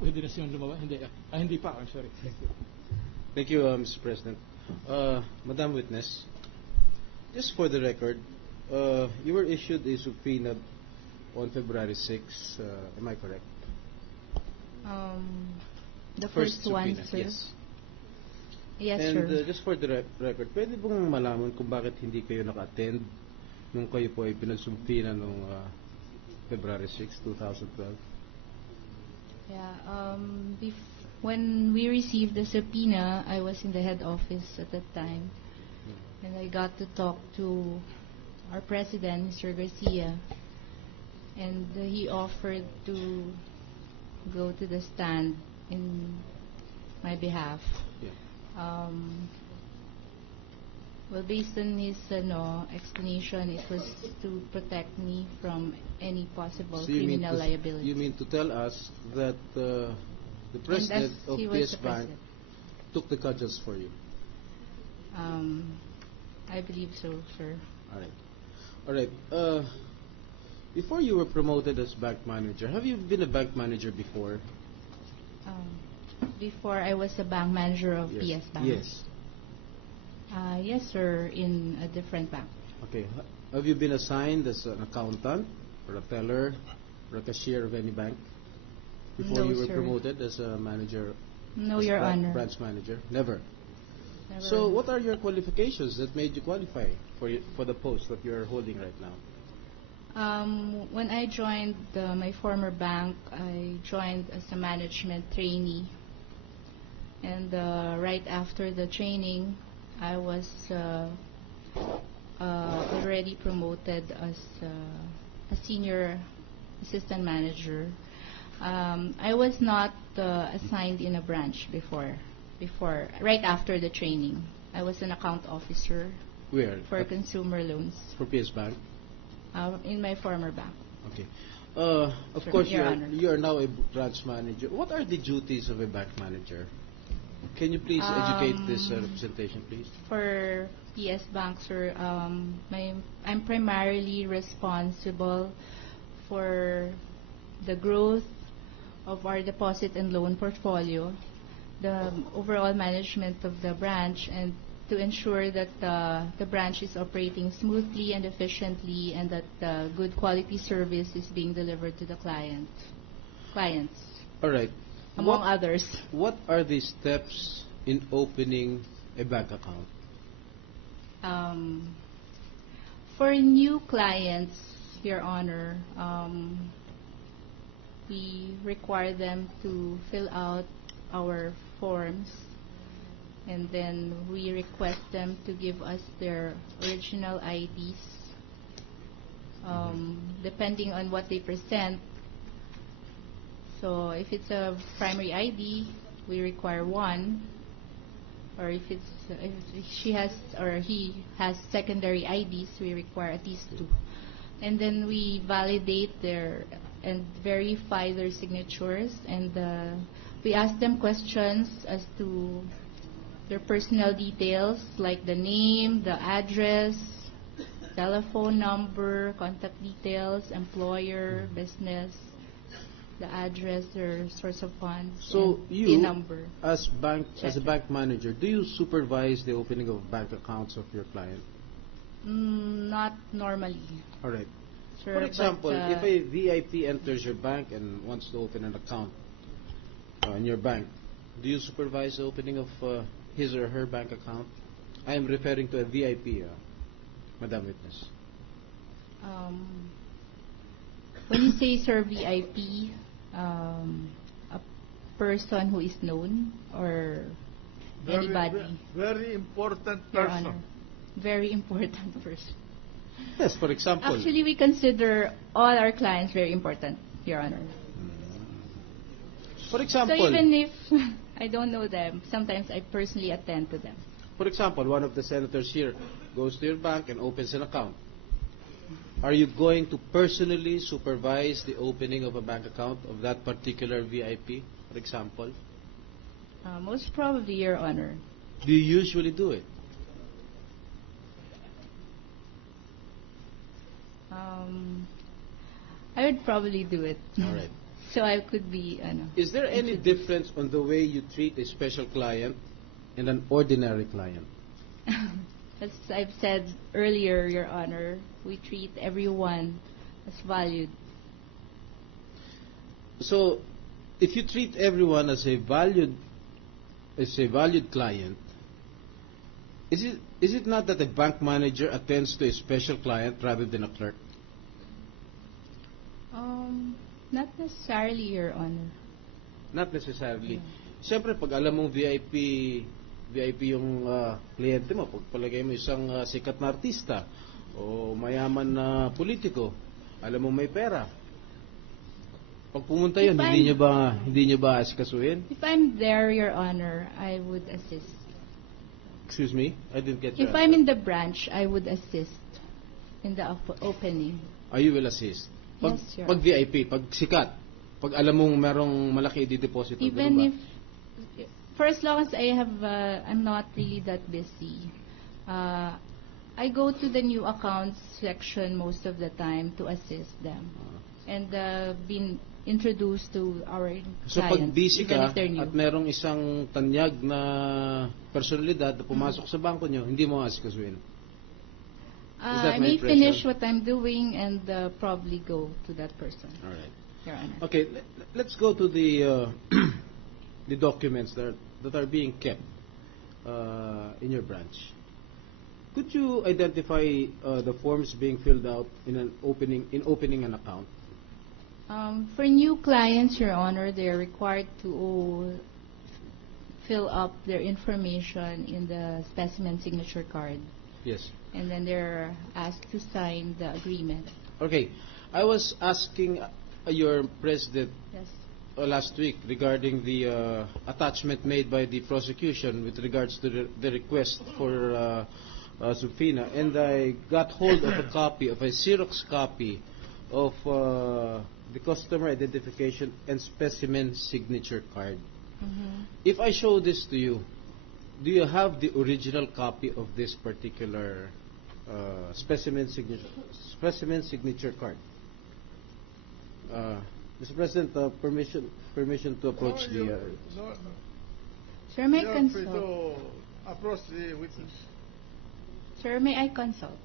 pwede na siyang lumabas. Hindi, hindi pa. I'm sorry. Thank you. Thank you, Mr. President. Madam Witness, just for the record, you were issued a subpoena on February 6. Am I correct? The first one, subpoena, sir. Yes. Yes, And sir. just for the record, pwede bang malaman kung bakit hindi kayo naka-attend nung kayo po ay pinagsubpoena nung February 6, 2012? Yeah. When we received the subpoena, I was in the head office at that time, and I got to talk to our president, Mr. Garcia, and he offered to go to the stand in my behalf. Yeah. Well, based on his explanation, it was to protect me from any possible criminal liability. You mean to tell us that the president of PS Bank took the cudgels for you? I believe so, sir. All right. Before you were promoted as bank manager, have you been a bank manager before? Before I was a bank manager of PS Bank. Yes. Yes, sir, in a different bank. Okay. Have you been assigned as an accountant or a teller or a cashier of any bank before No, you were sir. promoted as a manager? No, as Your Honor. branch manager? Never. Never. So what are your qualifications that made you qualify for the post that you are holding right now? When I joined my former bank, I joined as a management trainee. And right after the training, I was already promoted as a senior assistant manager. I was not assigned in a branch before, right after the training. I was an account officer. Where? For consumer loans. For PS Bank? In my former bank. Okay. Of Sir, course, Your Honor. you are now a branch manager. What are the duties of a bank manager? Can you please educate this representation, please? For PS Bank, sir, I'm primarily responsible for the growth of our deposit and loan portfolio, the overall management of the branch, and to ensure that the branch is operating smoothly and efficiently, and that good quality service is being delivered to the clients. All right. Among others. What are the steps in opening a bank account? For new clients, Your Honor, we require them to fill out our forms, and then we request them to give us their original IDs. Depending on what they present. So if it's a primary ID, we require one, or if she has or he has secondary IDs, we require at least two. And then we validate their and verify their signatures, and we ask them questions as to their personal details, like the name, the address, telephone number, contact details, employer, business, the address, their source of funds, so and you, PIN number. as a bank manager, do you supervise the opening of bank accounts of your client? Not normally. All right. Sure, For example, but, if a VIP enters your bank and wants to open an account in your bank, do you supervise the opening of his or her bank account? I am referring to a VIP, Madam Witness. When you say, sir, VIP, a person who is known or anybody? Very important Your person. Honor. Very important person. Yes, for example. Actually, we consider all our clients very important, Your Honor. For example. So even if I don't know them, sometimes I personally attend to them. For example, one of the senators here goes to your bank and opens an account. Are you going to personally supervise the opening of a bank account of that particular VIP, for example? Most probably, Your Honor. Do you usually do it? I would probably do it. All right. So I could be, Is there any introduced. difference on the way you treat a special client and an ordinary client? As I've said earlier, Your Honor, we treat everyone as valued. So, if you treat everyone as a valued client, is it not that a bank manager attends to a special client rather than a clerk? Not necessarily, Your Honor. Not necessarily. Siyempre, pag alam mong VIP yung kliyente mo, pag palagay mo isang sikat na artista o mayaman na politiko, alam mo may pera. Pag pumunta yun, hindi nyo ba asikasuhin? If I'm there, Your Honor, I would assist. Excuse me? I didn't get If that. I'm in the branch, I would assist in the opening. You will assist? Yes, Your Pag VIP, pag sikat, pag alam mong merong malaki i-deposit. Even if, for as long as I'm not really that busy, I go to the new accounts section most of the time to assist them and been introduced to our clients. So pag busy even ka if they're new. at merong isang tanyag na personalidad na pumasok sa bangko nyo, hindi mo asikasuhin? I may finish what I'm doing and probably go to that person. All right. Your Honor. Okay, let's go to the the documents that are being kept in your branch. Could you identify the forms being filled out in opening an account? For new clients, Your Honor, they're required to fill up their information in the specimen signature card. Yes. And then they're asked to sign the agreement. Okay. I was asking your president Yes. last week regarding the attachment made by the prosecution with regards to the request for subpoena, and I got hold of a copy, of a Xerox copy of the customer identification and specimen signature card. If I show this to you, do you have the original copy of this particular specimen signature card? Mr. President, permission to approach the. Sir, may I You are free consult? to approach the witness. Sir, may I consult?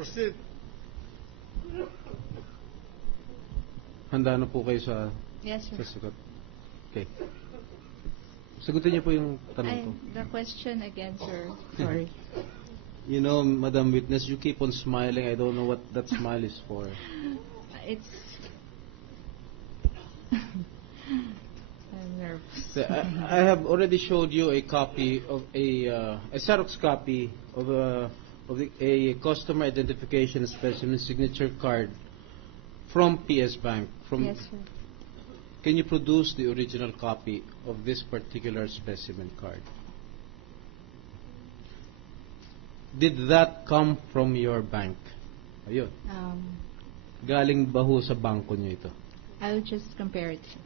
Proceed. Handa na po kayo sa Yes, sir. sagot. Okay. Sagutin niyo po yung tanong ko. The question again, sir. Sorry. You know, Madam Witness, you keep on smiling. I don't know what that smile is for. It's... I'm nervous. So, I have already showed you a copy of a Xerox copy of a customer identification specimen signature card from PS Bank. Yes, sir. Can you produce the original copy of this particular specimen card? Did that come from your bank? Ayun. Galing ba ho sa bangko niyo ito? I'll just compare it, sir.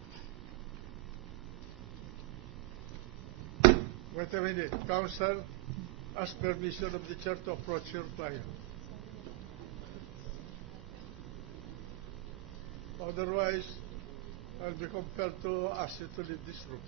Wait a minute. Counsel, ask permission of the chair to approach your client. Otherwise, I'll be compelled to ask you to leave this room.